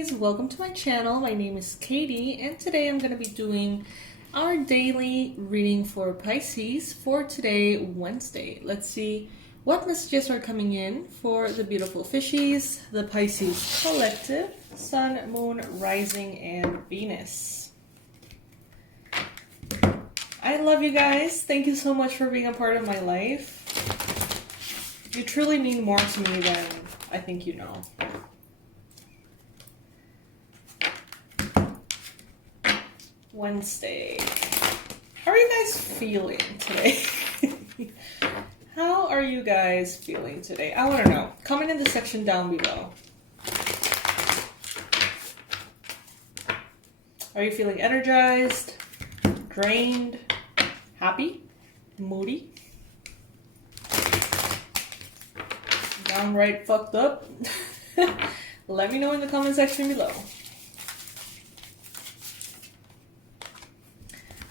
Pisces, welcome to my channel. My name is Katie and today I'm going to be doing our daily reading for Pisces for today, Wednesday. Let's see what messages are coming in for the beautiful fishies, the Pisces collective, Sun, Moon, Rising, and Venus. I love you guys. Thank you so much for being a part of my life. You truly mean more to me than I think you know. Wednesday. How are you guys feeling today? How are you guys feeling today? I want to know. Comment in the section down below. Are you feeling energized, drained, happy, moody, downright fucked up? Let me know in the comment section below.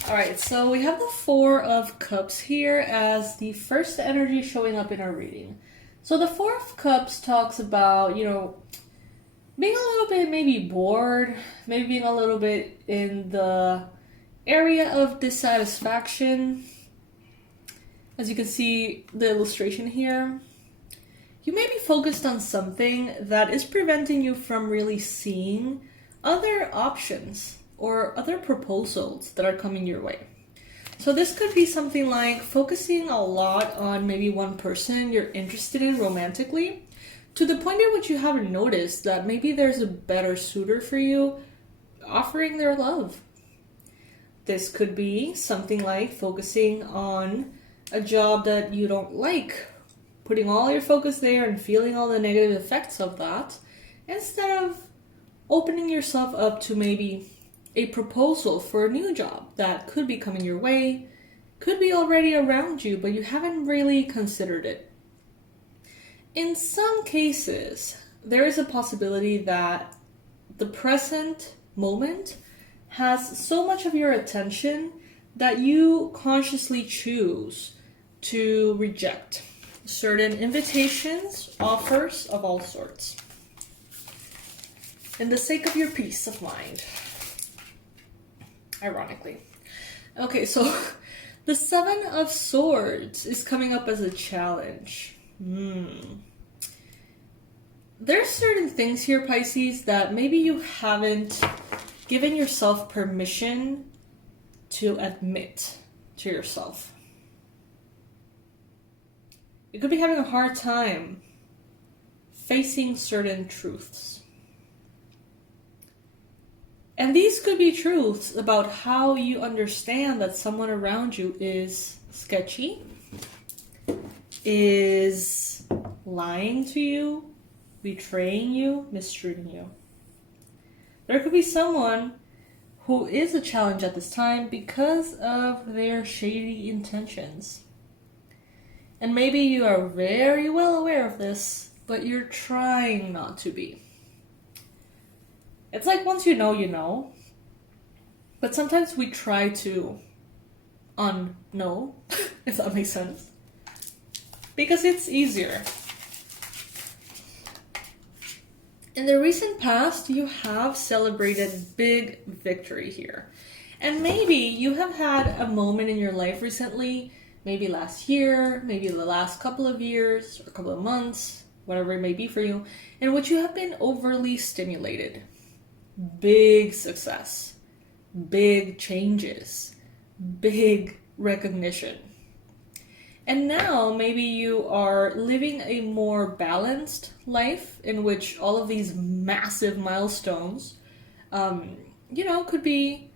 Alright, so we have the Four of Cups here as the first energy showing up in our reading. So the Four of Cups talks about, being a little bit maybe bored, maybe being a little bit in the area of dissatisfaction. As you can see the illustration here, you may be focused on something that is preventing you from really seeing other options or other proposals that are coming your way. So this could be something like focusing a lot on maybe one person you're interested in romantically, to the point at which you haven't noticed that maybe there's a better suitor for you offering their love. This could be something like focusing on a job that you don't like, putting all your focus there and feeling all the negative effects of that, instead of opening yourself up to maybe a proposal for a new job that could be coming your way, could be already around you, but you haven't really considered it. In some cases, there is a possibility that the present moment has so much of your attention that you consciously choose to reject certain invitations, offers of all sorts, in the sake of your peace of mind. Ironically. Okay, so the Seven of Swords is coming up as a challenge. There's certain things here, Pisces, that maybe you haven't given yourself permission to admit to yourself. You could be having a hard time facing certain truths. And these could be truths about how you understand that someone around you is sketchy, is lying to you, betraying you, mistreating you. There could be someone who is a challenge at this time because of their shady intentions. And maybe you are very well aware of this, but you're trying not to be. It's like once you know, you know. But sometimes we try to unknow, if that makes sense. Because it's easier. In the recent past, you have celebrated big victory here. And maybe you have had a moment in your life recently, maybe last year, maybe the last couple of years, or a couple of months, whatever it may be for you, in which you have been overly stimulated. Big success, big changes, big recognition. And now maybe you are living a more balanced life in which all of these massive milestones, could be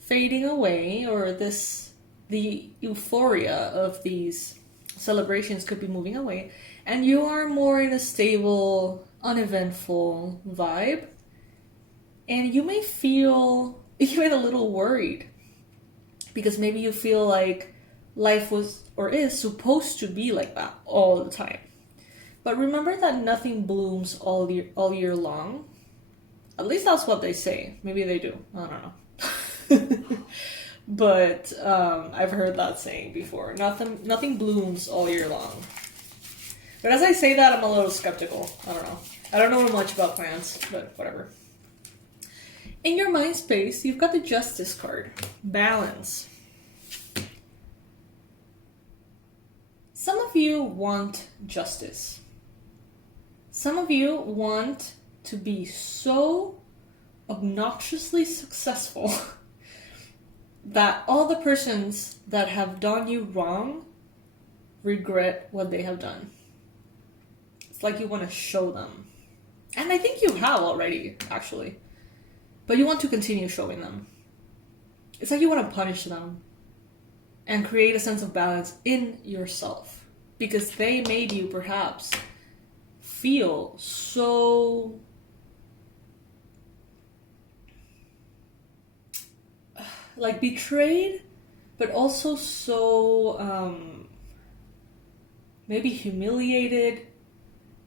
fading away, or the euphoria of these celebrations could be moving away, and you are more in a stable, uneventful vibe. And you may feel even a little worried because maybe you feel like life was or is supposed to be like that all the time. But remember that nothing blooms all year long. At least that's what they say. Maybe they do. I don't know. But I've heard that saying before. Nothing blooms all year long. But as I say that, I'm a little skeptical. I don't know. I don't know much about plants, but whatever. In your mind space, you've got the Justice card. Balance. Some of you want justice. Some of you want to be so obnoxiously successful that all the persons that have done you wrong regret what they have done. It's like you want to show them. And I think you have already, actually. But you want to continue showing them. It's like you want to punish them and create a sense of balance in yourself. Because they made you perhaps feel so like betrayed, but also so maybe humiliated,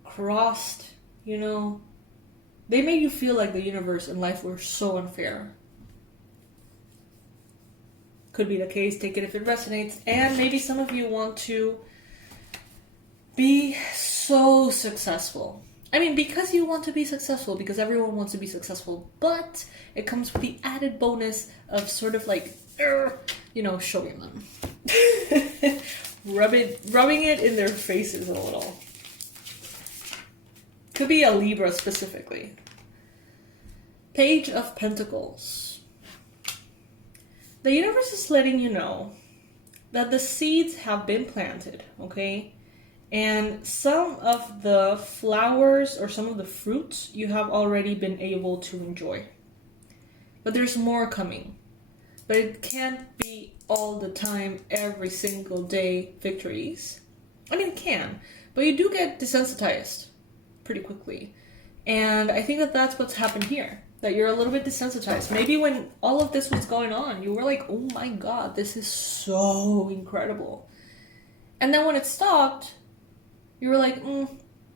crossed, you know. They made you feel like the universe and life were so unfair. Could be the case, take it if it resonates. And maybe some of you want to be so successful. I mean, because you want to be successful, because everyone wants to be successful, but it comes with the added bonus of sort of like, you know, showing them. rubbing it in their faces a little. Could be a Libra specifically. Page of Pentacles. The universe is letting you know that the seeds have been planted, okay? And some of the flowers or some of the fruits you have already been able to enjoy. But there's more coming. But it can't be all the time, every single day victories. I mean, it can. But you do get desensitized pretty quickly. And I think that that's what's happened here. That you're a little bit desensitized. Maybe when all of this was going on, you were like, oh my god, this is so incredible. And then when it stopped, you were like,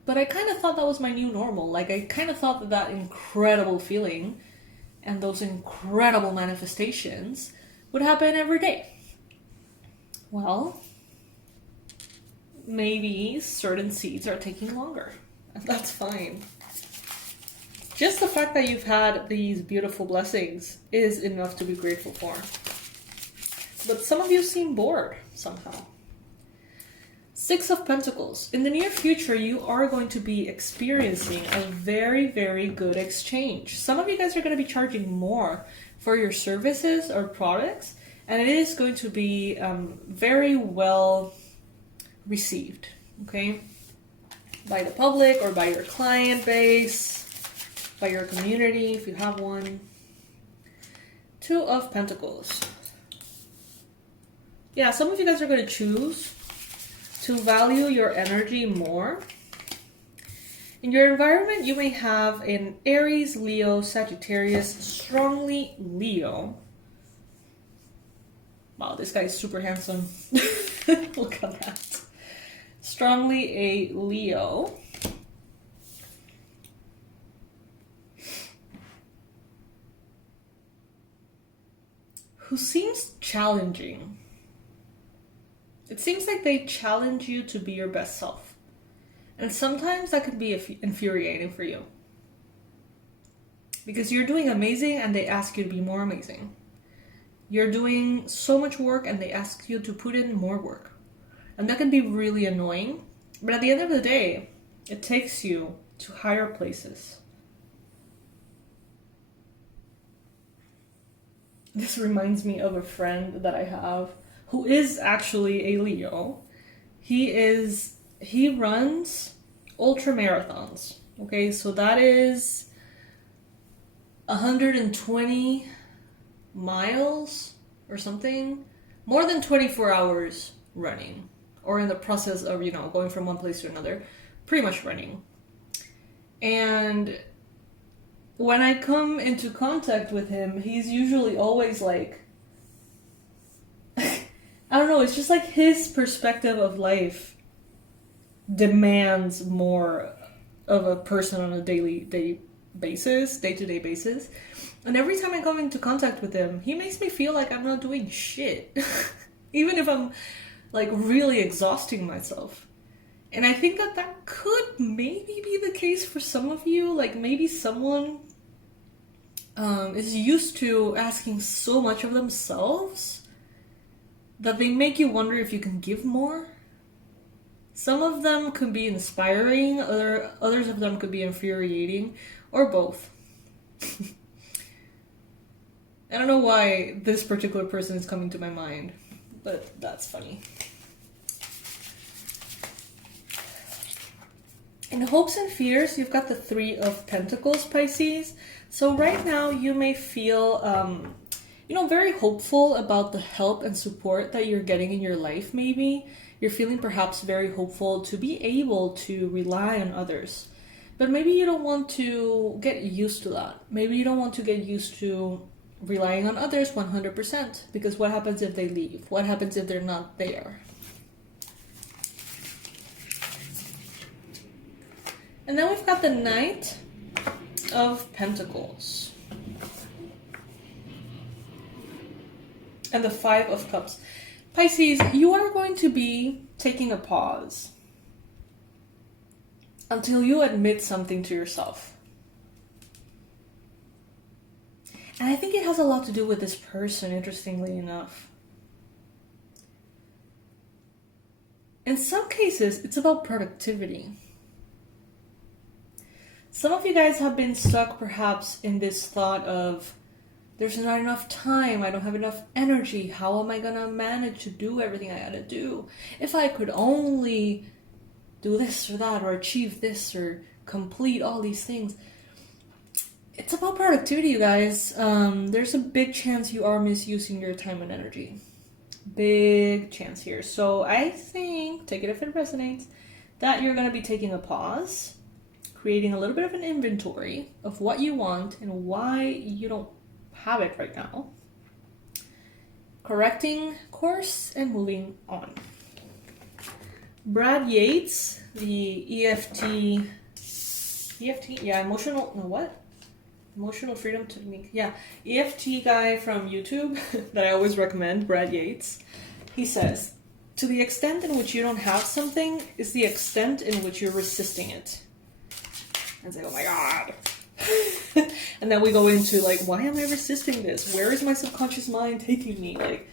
but I kind of thought that was my new normal. Like, I kind of thought that that incredible feeling and those incredible manifestations would happen every day. Well, maybe certain seeds are taking longer. And that's fine. Just the fact that you've had these beautiful blessings is enough to be grateful for. But some of you seem bored somehow. Six of Pentacles. In the near future, you are going to be experiencing a very, very good exchange. Some of you guys are going to be charging more for your services or products, and it is going to be very well received, okay? By the public or by your client base, by your community, if you have one. Two of Pentacles. Yeah, some of you guys are going to choose to value your energy more. In your environment, you may have an Aries, Leo, Sagittarius, strongly Leo. Wow, this guy is super handsome. Look at that. Strongly a Leo. Who seems challenging. It seems like they challenge you to be your best self. And sometimes that can be infuriating for you. Because you're doing amazing and they ask you to be more amazing. You're doing so much work and they ask you to put in more work. And that can be really annoying. But at the end of the day, it takes you to higher places. This reminds me of a friend that I have who is actually a Leo. He runs ultra marathons. Okay, so that is 120 miles or something. More than 24 hours running. Or in the process of, going from one place to another. Pretty much running. And when I come into contact with him, he's usually always like, I don't know, it's just like his perspective of life demands more of a person on a day-to-day basis. And every time I come into contact with him, he makes me feel like I'm not doing shit. Even if I'm like really exhausting myself. And I think that could maybe be the case for some of you. Like maybe someone is used to asking so much of themselves that they make you wonder if you can give more. Some of them could be inspiring, others of them could be infuriating, or both. I don't know why this particular person is coming to my mind, but that's funny. In hopes and fears, you've got the Three of Pentacles, Pisces. So right now you may feel, very hopeful about the help and support that you're getting in your life, maybe. You're feeling perhaps very hopeful to be able to rely on others. But maybe you don't want to get used to that. Maybe you don't want to get used to relying on others 100%. Because what happens if they leave? What happens if they're not there? And then we've got the Knight of Pentacles. And the Five of Cups. Pisces, you are going to be taking a pause until you admit something to yourself. And I think it has a lot to do with this person, interestingly enough. In some cases, it's about productivity. Some of you guys have been stuck perhaps in this thought of, there's not enough time, I don't have enough energy, how am I gonna manage to do everything I gotta do? If I could only do this or that, or achieve this, or complete all these things. It's about productivity, you guys. There's a big chance you are misusing your time and energy. Big chance here. So I think, take it if it resonates, that you're gonna be taking a pause, creating a little bit of an inventory of what you want and why you don't have it right now, correcting course and moving on. Brad Yates, the emotional freedom technique, EFT guy from YouTube that I always recommend, Brad Yates, he says, to the extent in which you don't have something is the extent in which you're resisting it. And it's like, oh my god. And then we go into like, why am I resisting this? Where is my subconscious mind taking me? Like,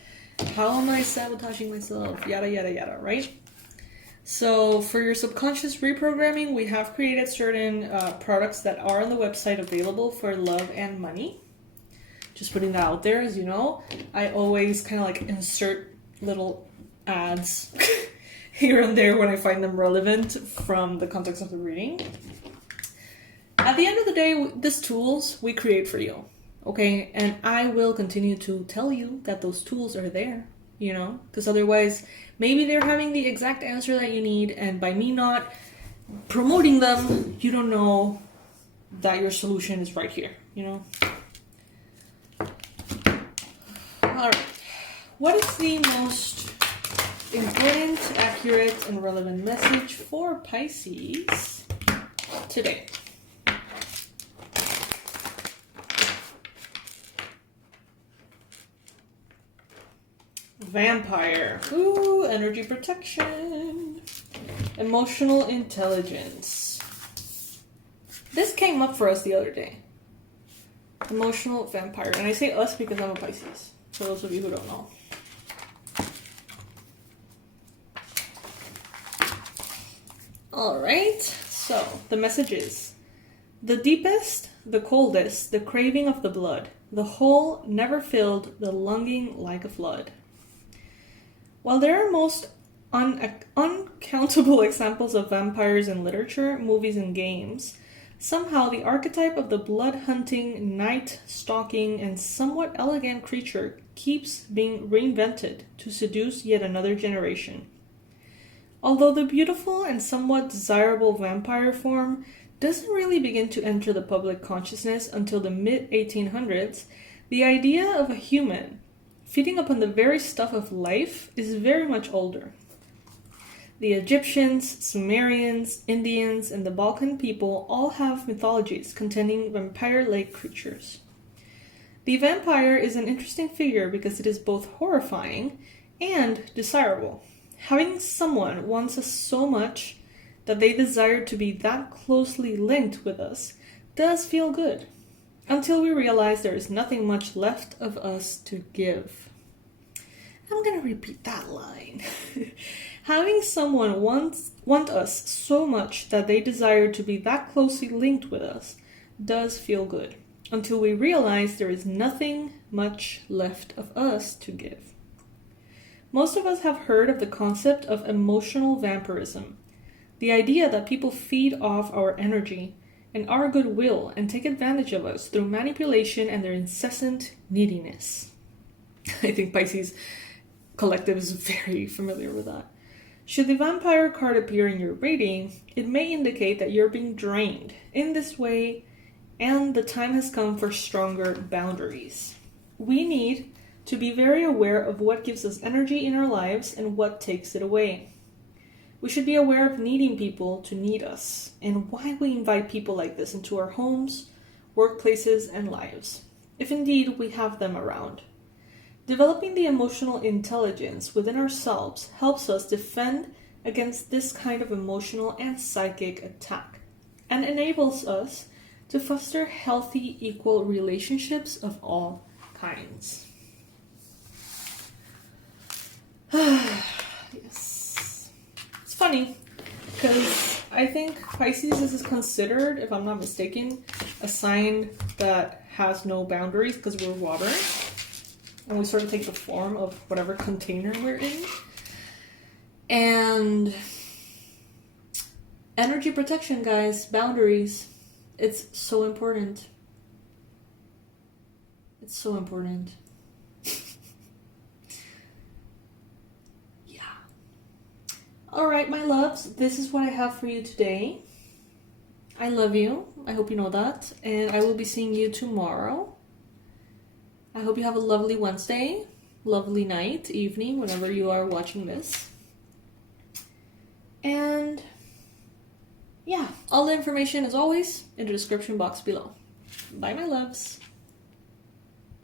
how am I sabotaging myself? Yada, yada, yada, right? So for your subconscious reprogramming, we have created certain products that are on the website available for love and money. Just putting that out there, as you know. I always kind of like insert little ads here and there when I find them relevant from the context of the reading. At the end of the day, these tools we create for you, okay? And I will continue to tell you that those tools are there, because otherwise maybe they're having the exact answer that you need, and by me not promoting them, you don't know that your solution is right here, Alright, what is the most important, accurate, and relevant message for Pisces today? Vampire. Ooh, energy protection. Emotional intelligence. This came up for us the other day. Emotional vampire. And I say us because I'm a Pisces. For those of you who don't know. Alright, so the message is: the deepest, the coldest, the craving of the blood, the hole never filled, the longing like a flood. While there are most uncountable examples of vampires in literature, movies, and games, somehow the archetype of the blood-hunting, night-stalking, and somewhat elegant creature keeps being reinvented to seduce yet another generation. Although the beautiful and somewhat desirable vampire form doesn't really begin to enter the public consciousness until the mid-1800s, the idea of a human feeding upon the very stuff of life is very much older. The Egyptians, Sumerians, Indians, and the Balkan people all have mythologies containing vampire-like creatures. The vampire is an interesting figure because it is both horrifying and desirable. Having someone wants us so much that they desire to be that closely linked with us does feel good. until we realize there is nothing much left of us to give. I'm gonna repeat that line. Having someone want us so much that they desire to be that closely linked with us does feel good, until we realize there is nothing much left of us to give. Most of us have heard of the concept of emotional vampirism, the idea that people feed off our energy and our goodwill and take advantage of us through manipulation and their incessant neediness. I think Pisces Collective is very familiar with that. Should the vampire card appear in your reading, it may indicate that you're being drained in this way and the time has come for stronger boundaries. We need to be very aware of what gives us energy in our lives and what takes it away. We should be aware of needing people to need us and why we invite people like this into our homes, workplaces, and lives, if indeed we have them around. Developing the emotional intelligence within ourselves helps us defend against this kind of emotional and psychic attack and enables us to foster healthy, equal relationships of all kinds. Yes. It's funny, because I think Pisces is considered, if I'm not mistaken, a sign that has no boundaries because we're water. And we sort of take the form of whatever container we're in. And energy protection, guys, boundaries. It's so important. It's so important. Yeah. Alright, my loves, this is what I have for you today. I love you. I hope you know that. And I will be seeing you tomorrow. I hope you have a lovely Wednesday, lovely night, evening, whenever you are watching this. And yeah, all the information, as always, in the description box below. Bye, my loves.